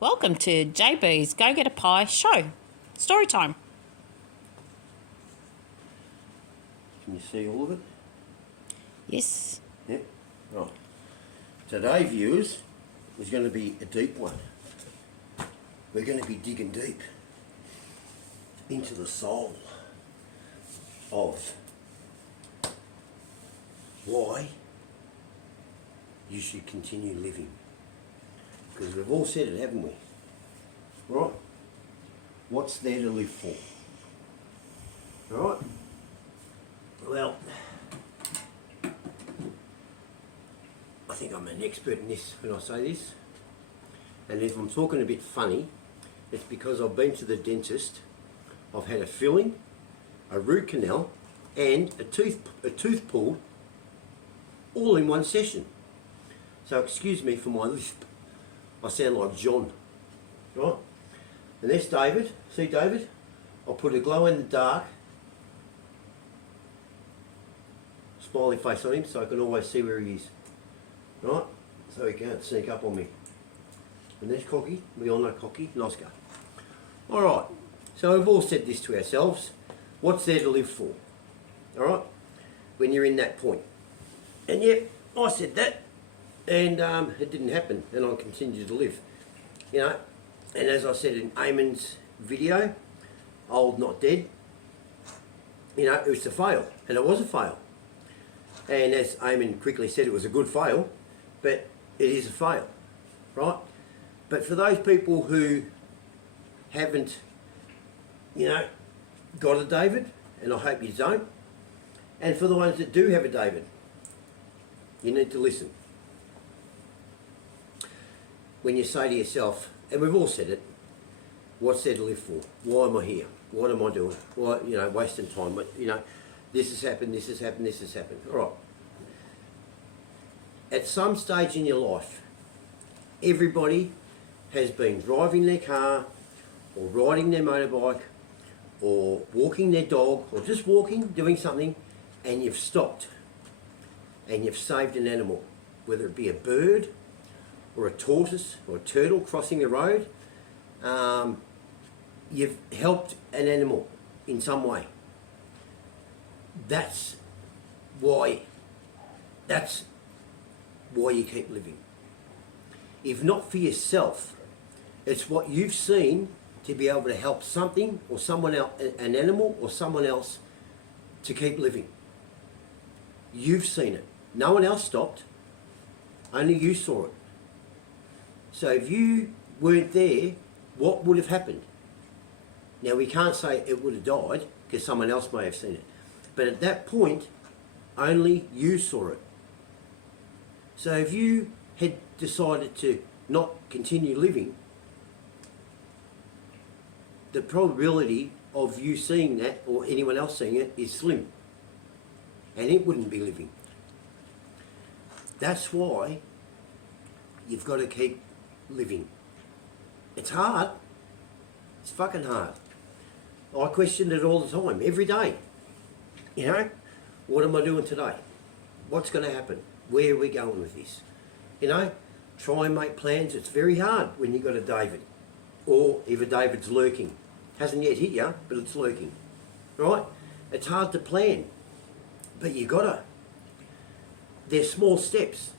Welcome to JB's Go Get a Pie show. Story time. Can you see all of it? Yes. Yeah. Right. Today, viewers, is going to be a deep one. We're going to be digging deep into the soul of why you should continue living. Because we've all said it, haven't we? Right? What's there to live for? Right? Well, I think I'm an expert in this when I say this. And if I'm talking a bit funny, it's because I've been to the dentist, I've had a filling, a root canal, and a tooth pulled, all in one session. So excuse me for my lisp. I sound like John, right? And there's David. See David? I'll put a glow in the dark smiley face on him so I can always see where he is, right? So he can't sneak up on me. And there's Cocky. We all know Cocky. Nice guy. All right. So we've all said this to ourselves. What's there to live for? All right? When you're in that point. And yet, I said that. And it didn't happen, and I continued to live, you know. And as I said in Eamon's video, old not dead, you know, it was a fail, and it was a fail. And as Eamon quickly said, it was a good fail, but it is a fail, right? But for those people who haven't, you know, got a David, and I hope you don't, and for the ones that do have a David, you need to listen. When you say to yourself, and we've all said it, what's there to live for? Why am I here? What am I doing? Why, you know, wasting time? But, you know, this has happened, this has happened, this has happened. All right. At some stage in your life, everybody has been driving their car, or riding their motorbike, or walking their dog, or just walking, doing something, and you've stopped, and you've saved an animal, whether it be a bird, or a tortoise or a turtle crossing the road. You've helped an animal in some way. That's why you keep living. If not for yourself, it's what you've seen to be able to help something or someone else, an animal or someone else, to keep living. You've seen it. No one else stopped. Only you saw it. So if you weren't there, what would have happened? Now we can't say it would have died because someone else may have seen it. But at that point, only you saw it. So if you had decided to not continue living, the probability of you seeing that or anyone else seeing it is slim. And it wouldn't be living. That's why you've got to keep living. It's hard. It's fucking hard. I question it all the time, every day. You know, what am I doing today? What's going to happen? Where are we going with this? You know, try and make plans. It's very hard when you've got a David, or if a David's lurking. Hasn't yet hit you, but it's lurking. Right? It's hard to plan, but you gotta. They're small steps.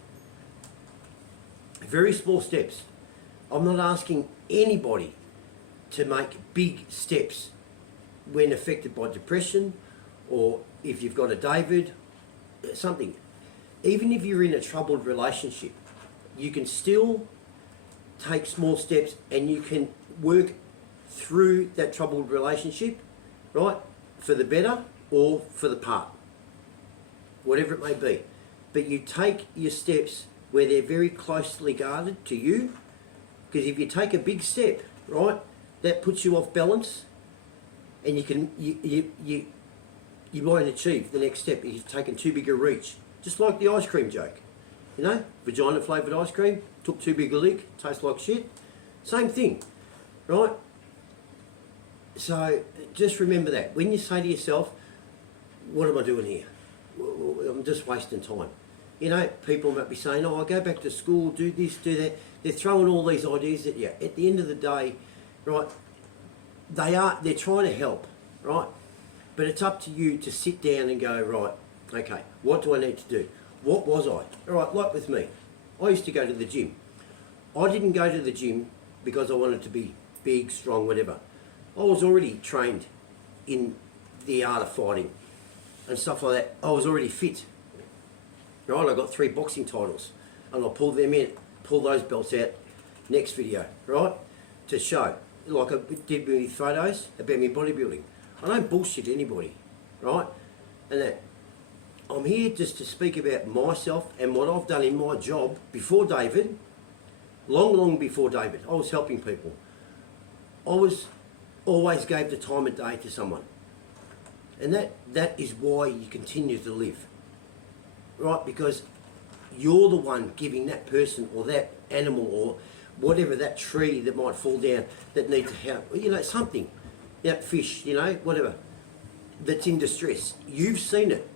Very small steps. I'm not asking anybody to make big steps when affected by depression, or if you've got a David, something. Even if you're in a troubled relationship, you can still take small steps and you can work through that troubled relationship, right? For the better or for the part, whatever it may be. But you take your steps where they're very closely guarded to you. Because if you take a big step, right, that puts you off balance, and you might achieve the next step if you've taken too big a reach. Just like the ice cream joke, you know, vagina flavoured ice cream, took too big a lick, tastes like shit. Same thing, right? So just remember that when you say to yourself, "What am I doing here? I'm just wasting time." You know, people might be saying, oh, I go back to school, do this, do that. They're throwing all these ideas at you. At the end of the day, right, they're trying to help, right? But it's up to you to sit down and go, right, okay, what do I need to do? What was I? All right, like with me, I used to go to the gym. I didn't go to the gym because I wanted to be big, strong, whatever. I was already trained in the art of fighting and stuff like that. I was already fit. Right, I got 3 boxing titles, and I'll pull them in, pull those belts out next video, right? To show, like I did with photos about me bodybuilding. I don't bullshit anybody, right? And that I'm here just to speak about myself and what I've done in my job before David, long before David. I was helping people. I always gave the time of day to someone. And that is why you continue to live. Right? Because you're the one giving that person or that animal or whatever, that tree that might fall down that needs help, you know, something, that fish, you know, whatever, that's in distress. You've seen it.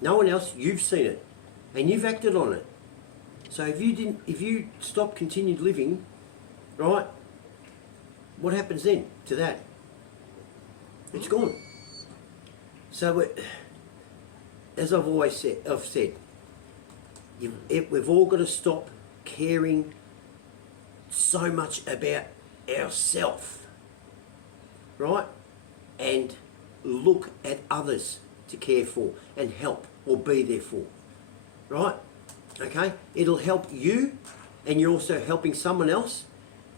No one else, you've seen it. And you've acted on it. So if you stop continued living, right, what happens then to that? It's gone. So as I've always said, we've all got to stop caring so much about ourselves, right? And look at others to care for and help or be there for, right? Okay? It'll help you, and you're also helping someone else,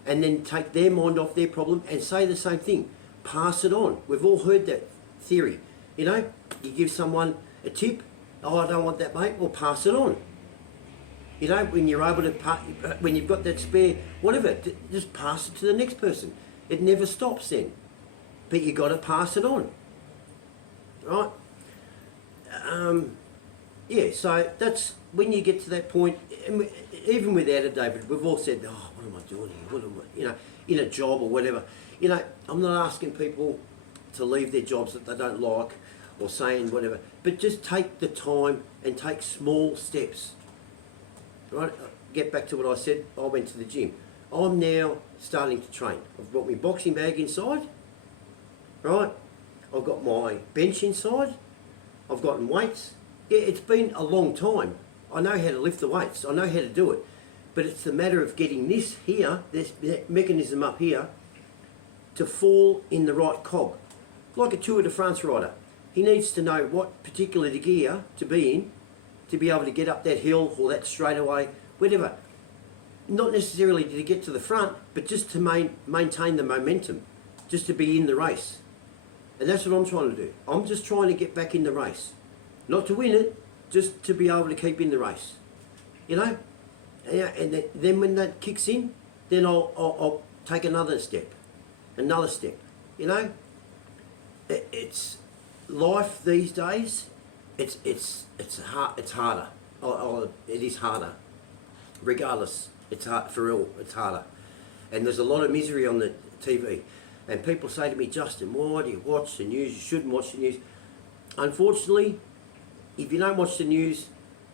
and then take their mind off their problem and say the same thing. Pass it on. We've all heard that theory. You know, you give someone a tip, oh, I don't want that, mate, well, pass it on. You know, when you're able to, when you've got that spare, whatever, just pass it to the next person. It never stops then. But you got to pass it on. Right? Yeah, so that's when you get to that point, and even without it, David, we've all said, oh, what am I doing here? What am I, you know, in a job or whatever. You know, I'm not asking people to leave their jobs that they don't like or saying whatever, but just take the time and take small steps. Right? Get back to what I said. I went to the gym. I'm now starting to train. I've got my boxing bag inside, right? I've got my bench inside. I've gotten weights. Yeah, it's been a long time. I know how to lift the weights. I know how to do it. But it's the matter of getting this here, this mechanism up here, to fall in the right cog. Like a Tour de France rider. He needs to know what particular gear to be in to be able to get up that hill or that straightaway, whatever. Not necessarily to get to the front, but just to maintain the momentum, just to be in the race. And that's what I'm trying to do. I'm just trying to get back in the race. Not to win it, just to be able to keep in the race. You know? And then when that kicks in, then I'll take another step. You know? It's life these days. It's harder. It is harder. Regardless, it's hard for real. It's harder. And there's a lot of misery on the TV. And people say to me, Justin, why do you watch the news? You shouldn't watch the news. Unfortunately, if you don't watch the news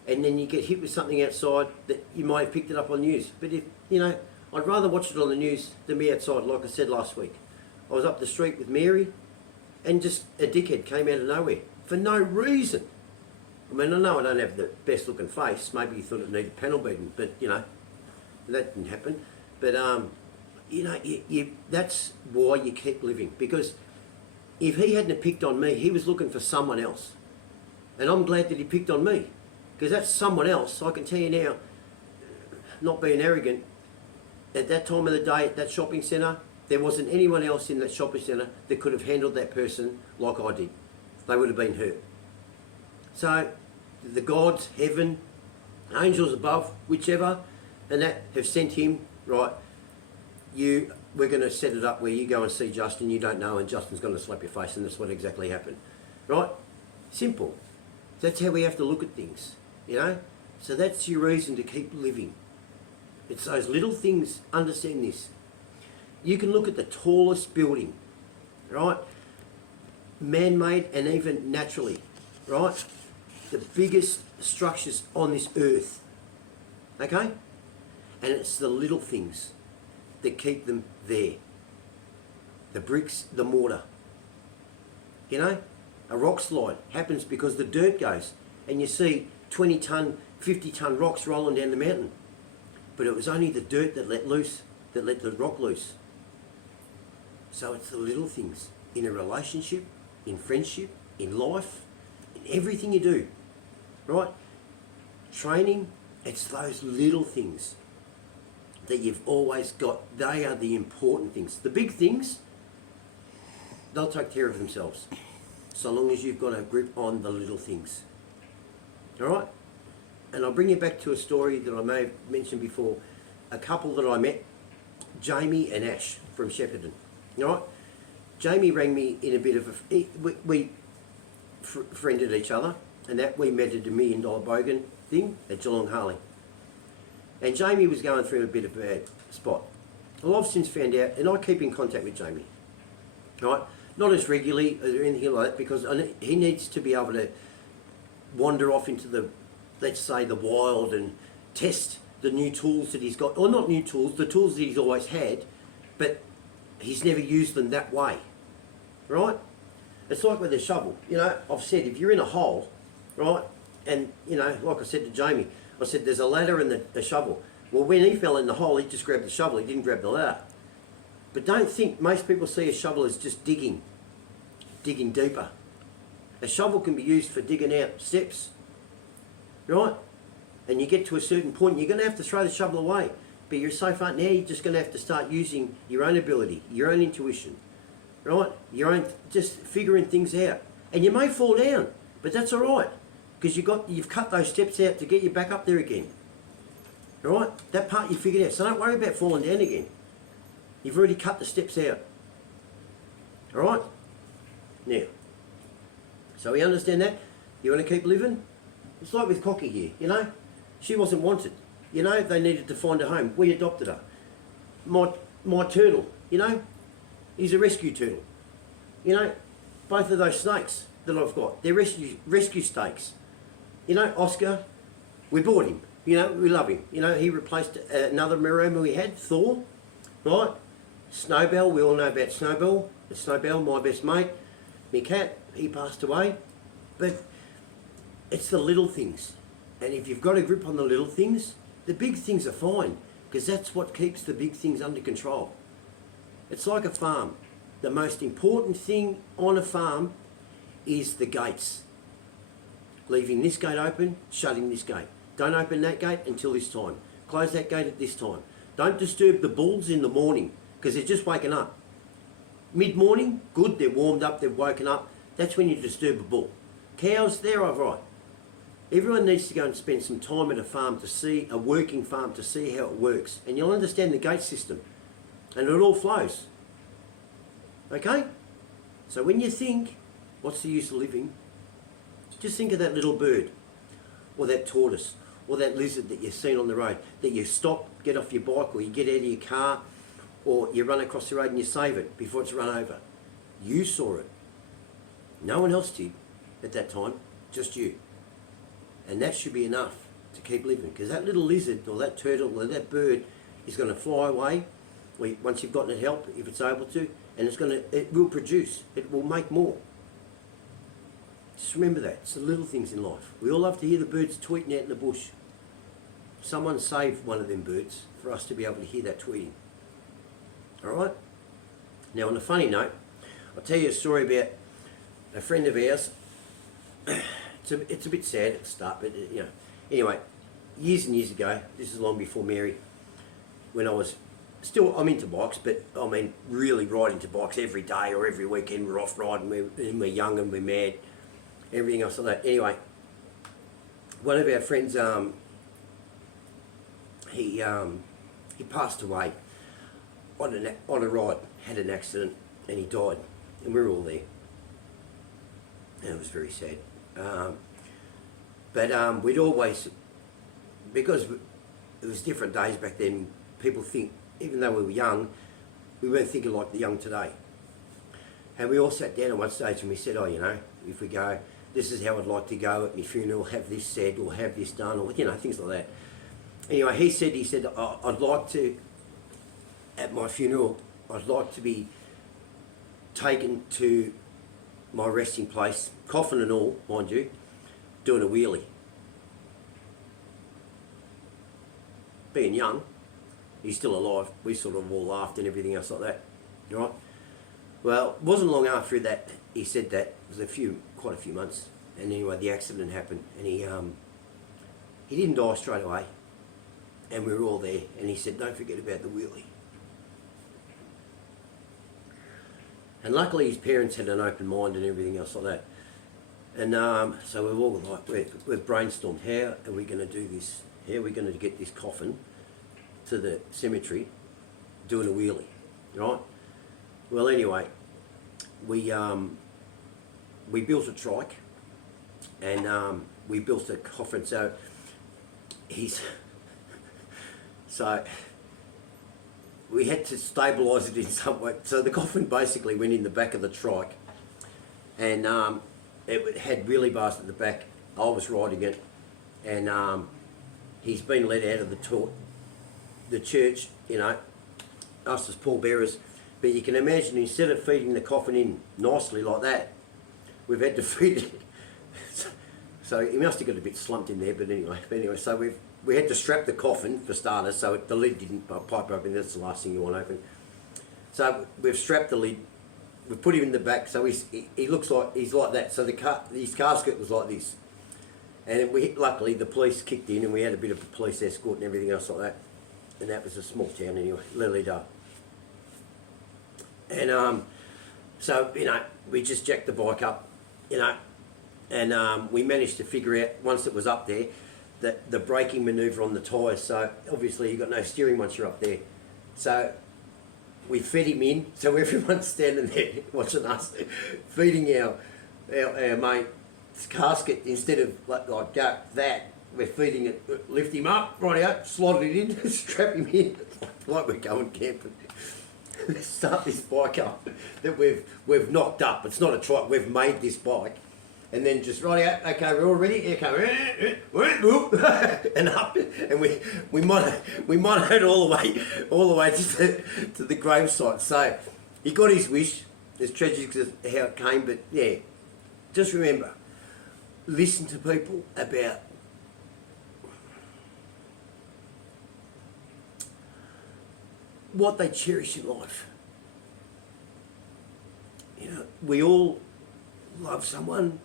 and then you get hit with something outside, that you might have picked it up on news. But if you know, I'd rather watch it on the news than be outside. Like I said last week, I was up the street with Mary, and just a dickhead came out of nowhere for no reason. I mean, I know I don't have the best looking face. Maybe he thought it needed panel beating, but you know, that didn't happen. But you know, that's why you keep living. Because if he hadn't picked on me, he was looking for someone else. And I'm glad that he picked on me. Because that's someone else. I can tell you now, not being arrogant, at that time of the day, at that shopping centre, there wasn't anyone else in that shopping centre that could have handled that person like I did. They would have been hurt. So, the gods, heaven, angels above, whichever, and that have sent him, right, we're going to set it up where you go and see Justin, you don't know, and Justin's going to slap your face, and that's what exactly happened. Right? Simple. That's how we have to look at things, you know? So that's your reason to keep living. It's those little things, understand this. You can look at the tallest building, right? Man-made and even naturally, right? the biggest structures on this earth. Okay? And it's the little things that keep them there. The bricks, the mortar. You know, a rock slide happens because the dirt goes and you see 20 tonne, 50 tonne rocks rolling down the mountain. But it was only the dirt that let the rock loose. So it's the little things in a relationship, in friendship, in life, in everything you do, right? Training, it's those little things that you've always got. They are the important things. The big things, they'll take care of themselves, so long as you've got a grip on the little things. All right? And I'll bring you back to a story that I may have mentioned before. A couple that I met, Jamie and Ash from Shepparton. All right? Jamie rang me in a bit of a... We friended each other, and that we met at $1 million bogan thing at Geelong Harley. And Jamie was going through a bit of a bad spot. Well, I've since found out, and I keep in contact with Jamie. Right? Not as regularly or anything like that, because he needs to be able to wander off into the, let's say, the wild and test the new tools that he's got, or not new tools, the tools that he's always had, but he's never used them that way, right? It's like with a shovel. You know, I've said, if you're in a hole, right, and, you know, like I said to Jamie, I said, there's a ladder and the shovel. Well, when he fell in the hole, he just grabbed the shovel, he didn't grab the ladder. But don't think most people see a shovel as just digging deeper. A shovel can be used for digging out steps, right? And you get to a certain point, you're going to have to throw the shovel away. But you're so far now, you're just going to have to start using your own ability, your own intuition, right? Your own, just figuring things out. And you may fall down, but that's all right, because you've cut those steps out to get you back up there again. All right? That part you figured out. So don't worry about falling down again. You've already cut the steps out. All right? Now, so we understand that. You want to keep living? It's like with Cocky here, you know? She wasn't wanted. You know, they needed to find a home. We adopted her. My turtle, you know, he's a rescue turtle. You know, both of those snakes that I've got, they're rescue snakes. You know, Oscar, we bought him. You know, we love him. You know, he replaced another maroma we had, Thor, right? Snowbell, we all know about Snowbell. Snowbell, my best mate. My cat, he passed away. But it's the little things. And if you've got a grip on the little things, the big things are fine, because that's what keeps the big things under control. It's like a farm. The most important thing on a farm is the gates. Leaving this gate open, shutting this gate. Don't open that gate until this time. Close that gate at this time. Don't disturb the bulls in the morning, because they're just waking up. Mid-morning, good, they're warmed up, they've woken up. That's when you disturb a bull. Cows, they're all right. Everyone needs to go and spend some time at a farm to see, a working farm, to see how it works. And you'll understand the gate system. And it all flows. Okay? So when you think, what's the use of living? Just think of that little bird, or that tortoise, or that lizard that you've seen on the road, that you stop, get off your bike, or you get out of your car, or you run across the road and you save it before it's run over. You saw it. No one else did at that time, just you. And that should be enough to keep living, because that little lizard or that turtle or that bird is going to fly away once you've gotten it help, if it's able to, and it will produce, it will make more. Just remember that. It's the little things in life. We all love to hear the birds tweeting out in the bush. Someone saved one of them birds for us to be able to hear that tweeting. Alright? Now, on a funny note, I'll tell you a story about a friend of ours. It's a bit sad at the start, but you know. Anyway, years and years ago, this is long before Mary, when I was I'm into bikes, but I mean really riding to bikes every day or every weekend. We're off riding, we're young and we're mad, everything else like that. Anyway, one of our friends, he passed away on a ride, had an accident, and he died, and we were all there, and it was very sad. But we'd always, because it was different days back then, people think, even though we were young, we weren't thinking like the young today. And we all sat down at one stage and we said, oh, you know, if we go, this is how I'd like to go at my funeral, have this said or have this done, or things like that. Anyway, he said I'd like to, at my funeral, I'd like to be taken to my resting place, coffin and all, mind you, doing a wheelie. Being young, he's still alive, we sort of all laughed and everything else like that, right? Well, it wasn't long after that he said that. It was quite a few months, and anyway, the accident happened, and he didn't die straight away, and we were all there, and he said, don't forget about the wheelie. And luckily his parents had an open mind and everything else like that. And so we've all we've brainstormed, how are we going to do this? How are we going to get this coffin to the cemetery doing a wheelie, right? Well, anyway, we built a trike, and we built a coffin. So so we had to stabilise it in some way. So the coffin basically went in the back of the trike, and it had wheelie bars at the back. I was riding it, and he's been let out of the church, us as pallbearers. But you can imagine, instead of feeding the coffin in nicely like that, we've had to feed it. So he must have got a bit slumped in there, but anyway, so we had to strap the coffin for starters, so the lid didn't pipe open. That's the last thing you want open. So we've strapped the lid, we put him in the back, so he looks like he's like that. So his casket was like this, and luckily the police kicked in, and we had a bit of a police escort and everything else like that. And that was a small town anyway, Lilydale. And so we just jacked the bike up, and we managed to figure out, once it was up there, that the braking manoeuvre on the tyres. So obviously you've got no steering once you're up there. So we fed him in, so everyone's standing there watching us feeding our mate's casket. Instead of like go that, we're feeding it, lift him up, right out, slot it in, strap him in, like we're going camping. Start this bike up that we've knocked up. It's not a trike, we've made this bike. And then just right out, okay, we're all ready, okay, and up, and we monoed all the way to the gravesite. So he got his wish, as tragic as how it came, but yeah, just remember, listen to people about what they cherish in life. We all love someone,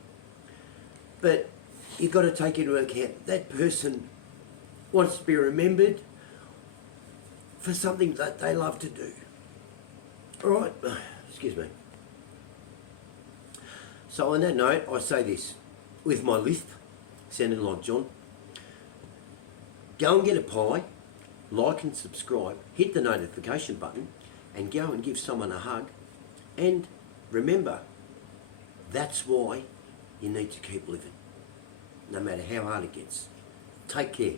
but you've got to take into account that person wants to be remembered for something that they love to do. All right, excuse me. So on that note, I say this with my lisp, sounding like John. Go and get a pie, like and subscribe, hit the notification button, and go and give someone a hug. And remember, that's why you need to keep living, no matter how hard it gets. Take care.